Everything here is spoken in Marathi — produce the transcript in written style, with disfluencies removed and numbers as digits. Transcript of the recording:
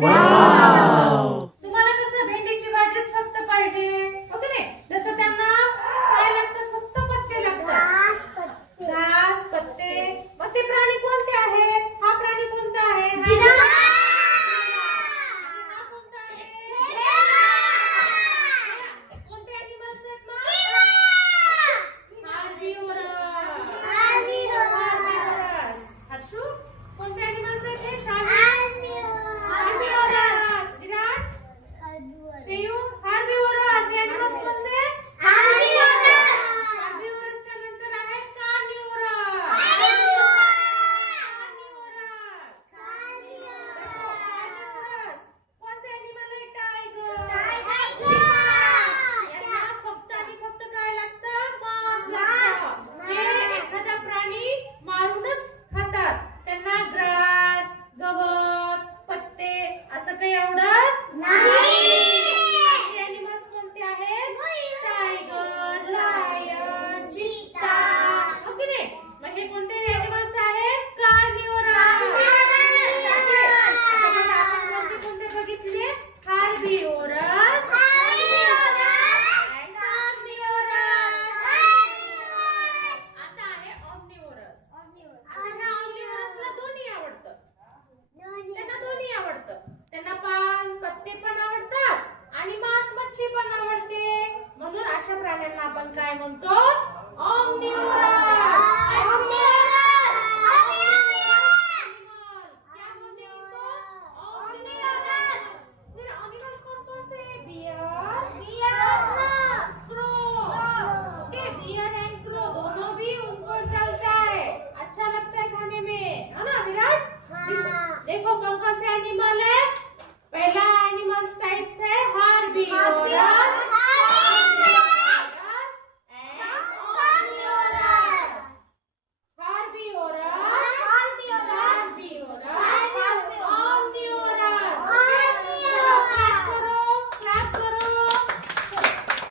तुम्हाला कसं भेंडीची भाजीच फक्त पाहिजे हो की नाही? तसं त्यांना काय लागतं? फक्त पत्ते लागतात. घास, पत्ते. मग ते प्राणी कोणते आहेत? हा प्राणी कोणता आहे? आणि हा कोणता आहे? कोणते ॲनिमल्स आहेत मग? हार्बिव्हरस. हर्षू, कोणते ॲनिमल्स आहेत हे? हार्बिव्हरस. विराट, श्रेयू, हार्बिव्हरस. हे ॲनिमल्स कोणते? हार्बिव्हरसच्या नंतर आहे कार्निव्हरस. कार्निव्हरस कोणते ॲनिमल आहे? टायगर. यांना फक्त आणि फक्त काय लागतं? मांस लागतं. हे एखादा प्राणी मारूनच खातात. त्यांना ग्रास, गवत, पत्ते असं काही आवडत नाही. असे ॲनिमल्स कोणते आहेत? टायगर, लायन, चीता. हो की नाही? मग हे कोणते ॲनिमल्स आहेत? कार्निव्हरस. ओके. आता बघा आपण कोणते कोणते बघितले? हार्बिव्हरस and कार्निव्हरस. आता आहे ऑमनिव्हरस. आता ह्या ऑमनिव्हरसला दोन्ही आवडतं. त्यांना दोन्ही आवडतं. त्यांना पान, पत्ते पण आवडतात आणि मांस, मच्छी पण आवडते. म्हणून अशा प्राण्यांना आपण काय म्हणतो? ऑमनिव्हरस. अच्छा लगता है खाने में, है ना विराट? देखो कौन कौन से एनिमल है? पहला एनिमल टाइप्स है हार्बिवोरस,